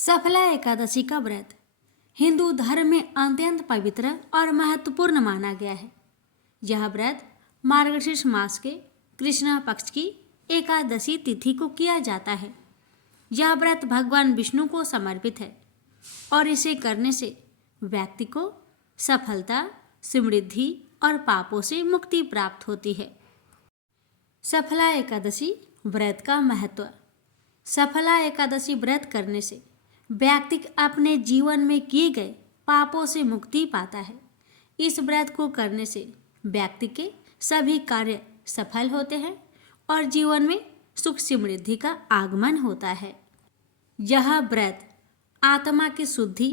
सफला एकादशी का व्रत हिंदू धर्म में अत्यंत पवित्र और महत्वपूर्ण माना गया है। यह व्रत मार्गशीर्ष मास के कृष्ण पक्ष की एकादशी तिथि को किया जाता है। यह व्रत भगवान विष्णु को समर्पित है और इसे करने से व्यक्ति को सफलता, समृद्धि और पापों से मुक्ति प्राप्त होती है। सफला एकादशी व्रत का महत्व। सफला एकादशी व्रत करने से व्यक्ति अपने जीवन में किए गए पापों से मुक्ति पाता है। इस व्रत को करने से व्यक्ति के सभी कार्य सफल होते हैं और जीवन में सुख समृद्धि का आगमन होता है। यह व्रत आत्मा की शुद्धि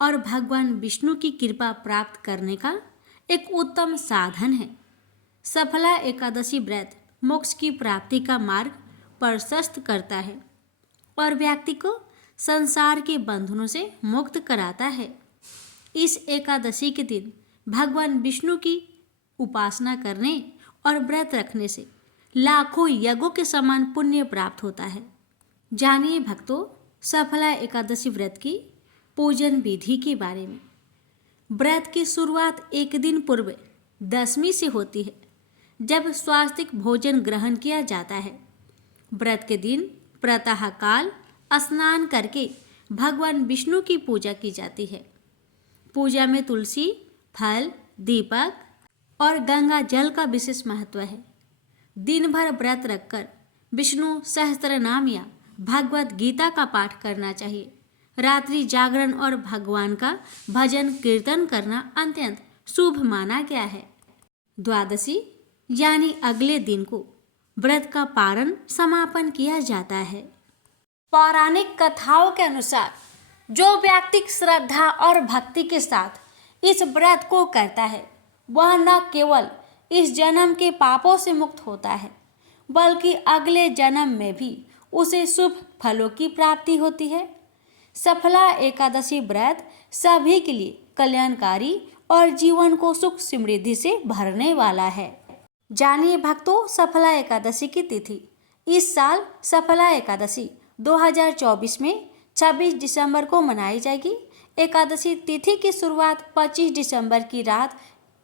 और भगवान विष्णु की कृपा प्राप्त करने का एक उत्तम साधन है। सफला एकादशी व्रत मोक्ष की प्राप्ति का मार्ग प्रशस्त करता है और व्यक्ति को संसार के बंधनों से मुक्त कराता है। इस एकादशी के दिन भगवान विष्णु की उपासना करने और व्रत रखने से लाखों यज्ञों के समान पुण्य प्राप्त होता है। जानिए भक्तों, सफला एकादशी व्रत की पूजन विधि के बारे में। व्रत की शुरुआत एक दिन पूर्व दशमी से होती है, जब स्वास्तिक भोजन ग्रहण किया जाता है। व्रत के दिन प्रातःकाल स्नान करके भगवान विष्णु की पूजा की जाती है। पूजा में तुलसी, फल, दीपक और गंगा जल का विशेष महत्व है। दिन भर व्रत रखकर विष्णु सहस्त्र नाम या भगवत गीता का पाठ करना चाहिए। रात्रि जागरण और भगवान का भजन कीर्तन करना अत्यंत शुभ माना गया है। द्वादशी यानी अगले दिन को व्रत का पारण समापन किया जाता है। पौराणिक कथाओं के अनुसार जो व्यक्ति श्रद्धा और भक्ति के साथ इस व्रत को करता है, वह न केवल इस जन्म के पापों से मुक्त होता है, बल्कि अगले जन्म में भी उसे शुभ फलों की प्राप्ति होती है। सफला एकादशी व्रत सभी के लिए कल्याणकारी और जीवन को सुख समृद्धि से भरने वाला है। जानिए भक्तों, सफला एकादशी की तिथि। इस साल सफला एकादशी 2024 में 26 दिसंबर को मनाई जाएगी। एकादशी तिथि की शुरुआत 25 दिसंबर की रात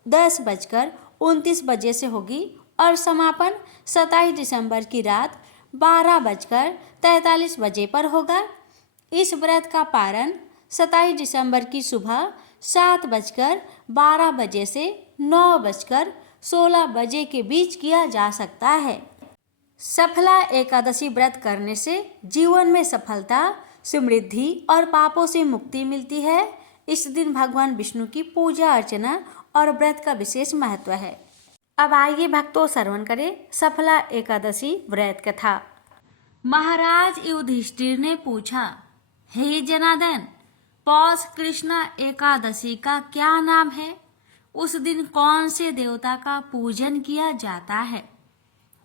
10:29 बजे से होगी और समापन 27 दिसंबर की रात 12:43 बजे पर होगा। इस व्रत का पारण 27 दिसंबर की सुबह 7:12 बजे से 9:16 बजे के बीच किया जा सकता है। सफला एकादशी व्रत करने से जीवन में सफलता, समृद्धि और पापों से मुक्ति मिलती है। इस दिन भगवान विष्णु की पूजा अर्चना और व्रत का विशेष महत्व है। अब आइए भक्तों, श्रवण करें सफला एकादशी व्रत कथा। महाराज युधिष्ठिर ने पूछा, हे जनार्दन, पौष कृष्ण एकादशी का क्या नाम है? उस दिन कौन से देवता का पूजन किया जाता है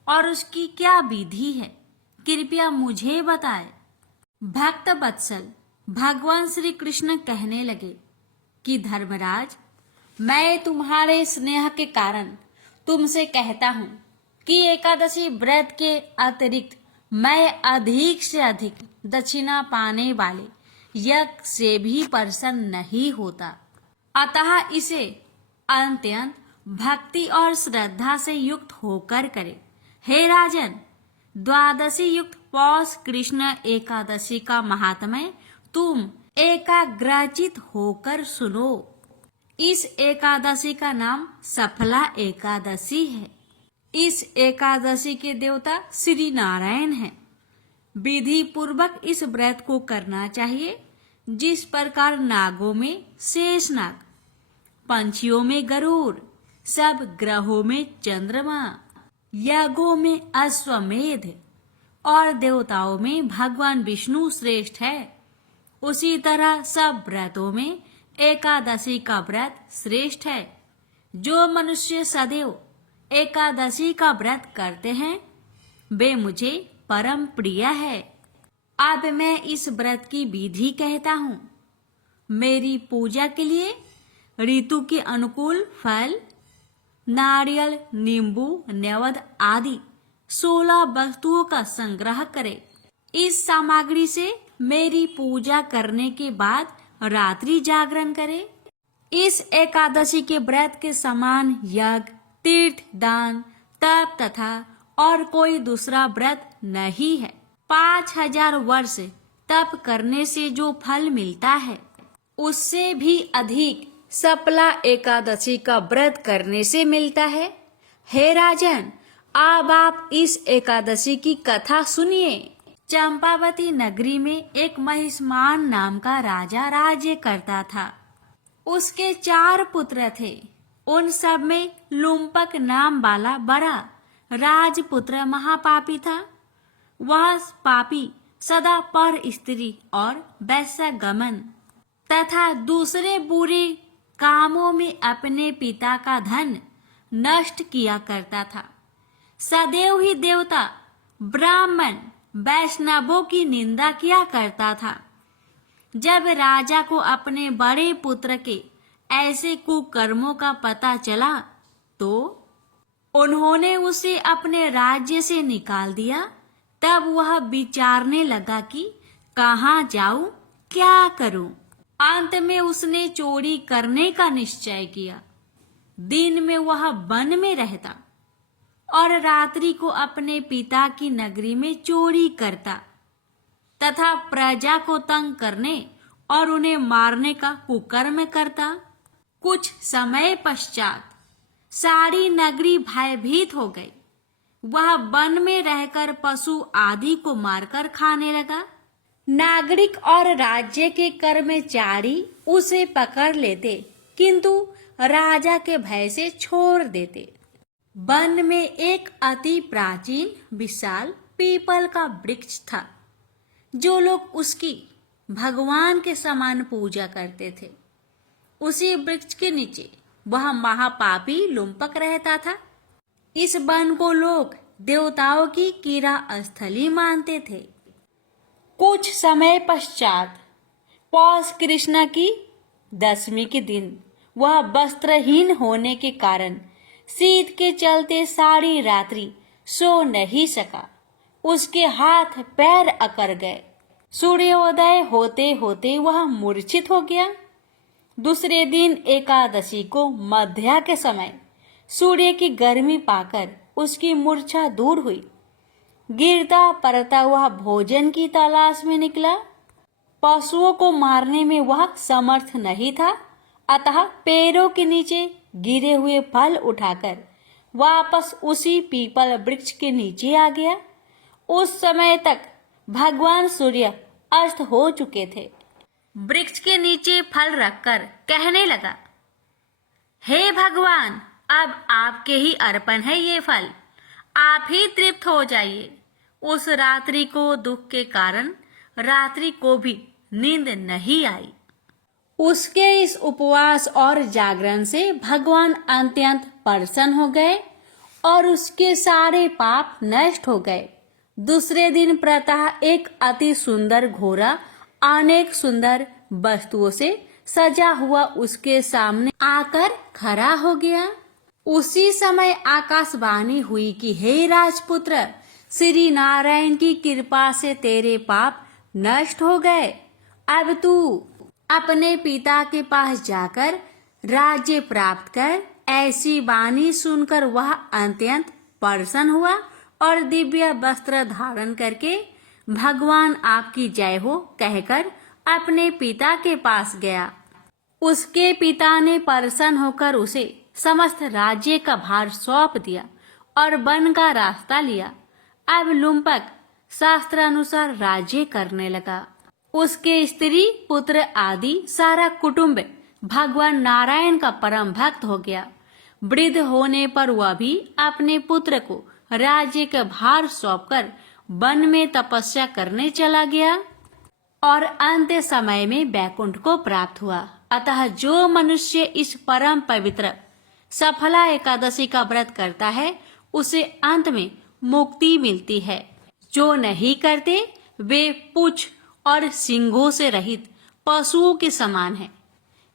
और उसकी क्या विधि है? कृपया मुझे बताएं। भक्त वत्सल भगवान श्री कृष्ण कहने लगे कि धर्मराज, मैं तुम्हारे स्नेह के कारण तुमसे कहता हूँ कि एकादशी व्रत के अतिरिक्त मैं अधिक से अधिक दक्षिणा पाने वाले यज्ञ से भी प्रसन्न नहीं होता, अतः इसे अत्यंत भक्ति और श्रद्धा से युक्त होकर करे। हे राजन, द्वादशी युक्त पौष कृष्ण एकादशी का महात्म्य तुम एकाग्रचित होकर सुनो। इस एकादशी का नाम सफला एकादशी है। इस एकादशी के देवता श्री नारायण हैं। विधि पूर्वक इस व्रत को करना चाहिए। जिस प्रकार नागों में शेषनाग, पंछियों में गरुड़, सब ग्रहों में चंद्रमा, यज्ञों में अश्वमेध और देवताओं में भगवान विष्णु श्रेष्ठ है, उसी तरह सब व्रतों में एकादशी का व्रत श्रेष्ठ है। जो मनुष्य सदैव एकादशी का व्रत करते हैं, वे मुझे परम प्रिय है। अब मैं इस व्रत की विधि कहता हूँ। मेरी पूजा के लिए ऋतु के अनुकूल फल, नारियल, नींबू, नैवेद्य आदि 16 वस्तुओं का संग्रह करें। इस सामग्री से मेरी पूजा करने के बाद रात्रि जागरण करे। इस एकादशी के व्रत के समान यज्ञ, तीर्थ, दान, तप तथा और कोई दूसरा व्रत नहीं है। 5000 वर्ष तप करने से जो फल मिलता है उससे भी अधिक सफला एकादशी का व्रत करने से मिलता है। हे राजन, अब आप इस एकादशी की कथा सुनिए। चंपावती नगरी में एक महिष्मान नाम का राजा राज्य करता था। उसके 4 पुत्र थे। उन सब में लुम्पक नाम वाला बड़ा राजपुत्र महापापी था। वह पापी सदा पर स्त्री और वैश्यगमन तथा दूसरे बुरे कामों में अपने पिता का धन नष्ट किया करता था। सदैव ही देवता, ब्राह्मण, वैष्णवों की निंदा किया करता था। जब राजा को अपने बड़े पुत्र के ऐसे कुकर्मों का पता चला तो उन्होंने उसे अपने राज्य से निकाल दिया। तब वह विचारने लगा कि कहाँ जाऊं, क्या करूं। अंत में उसने चोरी करने का निश्चय किया। दिन में वह वन में रहता और रात्रि को अपने पिता की नगरी में चोरी करता तथा प्रजा को तंग करने और उन्हें मारने का कुकर्म करता। कुछ समय पश्चात सारी नगरी भयभीत हो गई। वह वन में रहकर पशु आदि को मारकर खाने लगा। नागरिक और राज्य के कर्मचारी उसे पकड़ लेते किंतु राजा के भय से छोड़ देते। वन में एक अति प्राचीन विशाल पीपल का वृक्ष था। जो लोग उसकी भगवान के समान पूजा करते थे। उसी वृक्ष के नीचे वह महापापी लुम्पक रहता था। इस वन को लोग देवताओं की कीड़ा स्थली मानते थे। कुछ समय पश्चात पौष कृष्ण की 10वीं के दिन वह वस्त्रहीन होने के कारण शीत के चलते सारी रात्रि सो नहीं सका। उसके हाथ पैर अकड़ गए। सूर्योदय होते होते वह मूर्छित हो गया। दूसरे दिन एकादशी को मध्या के समय सूर्य की गर्मी पाकर उसकी मूर्छा दूर हुई। गिरता पड़ता वह भोजन की तलाश में निकला। पशुओं को मारने में वह समर्थ नहीं था, अतः पैरों के नीचे गिरे हुए फल उठाकर वापस उसी पीपल वृक्ष के नीचे आ गया। उस समय तक भगवान सूर्य अस्त हो चुके थे। वृक्ष के नीचे फल रखकर कहने लगा, हे भगवान, अब आपके ही अर्पण है ये फल, आप ही तृप्त हो जाइए। उस रात्रि को दुख के कारण रात्रि को भी नींद नहीं आई। उसके इस उपवास और जागरण से भगवान अत्यंत प्रसन्न हो गए और उसके सारे पाप नष्ट हो गए। दूसरे दिन प्रातः एक अति सुंदर घोड़ा अनेक सुंदर वस्तुओं से सजा हुआ उसके सामने आकर खड़ा हो गया। उसी समय आकाशवाणी हुई कि हे राजपुत्र, श्री नारायण की कृपा से तेरे पाप नष्ट हो गए। अब तू अपने पिता के पास जाकर राज्य प्राप्त कर। ऐसी वाणी सुनकर वह अत्यंत प्रसन्न हुआ और दिव्य वस्त्र धारण करके भगवान आपकी जय हो कहकर अपने पिता के पास गया। उसके पिता ने प्रसन्न होकर उसे समस्त राज्य का भार सौंप दिया और वन का रास्ता लिया। अब लुम्पक शास्त्र अनुसार राज्य करने लगा। उसके स्त्री पुत्र आदि सारा कुटुंब भगवान नारायण का परम भक्त हो गया। वृद्ध होने पर वह भी अपने पुत्र को राज्य का भार सौंपकर वन में तपस्या करने चला गया और अंत समय में वैकुंठ को प्राप्त हुआ। अतः जो मनुष्य इस परम पवित्र सफला एकादशी का व्रत करता है उसे अंत में मुक्ति मिलती है। जो नहीं करते वे पूंछ और सींगों से रहित पशुओं के समान है।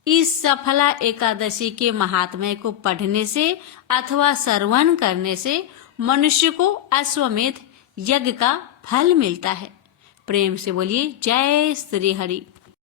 इस सफला एकादशी के महात्म्य को पढ़ने से अथवा श्रवण करने से मनुष्य को अश्वमेध यज्ञ का फल मिलता है। प्रेम से बोलिए जय श्री हरि।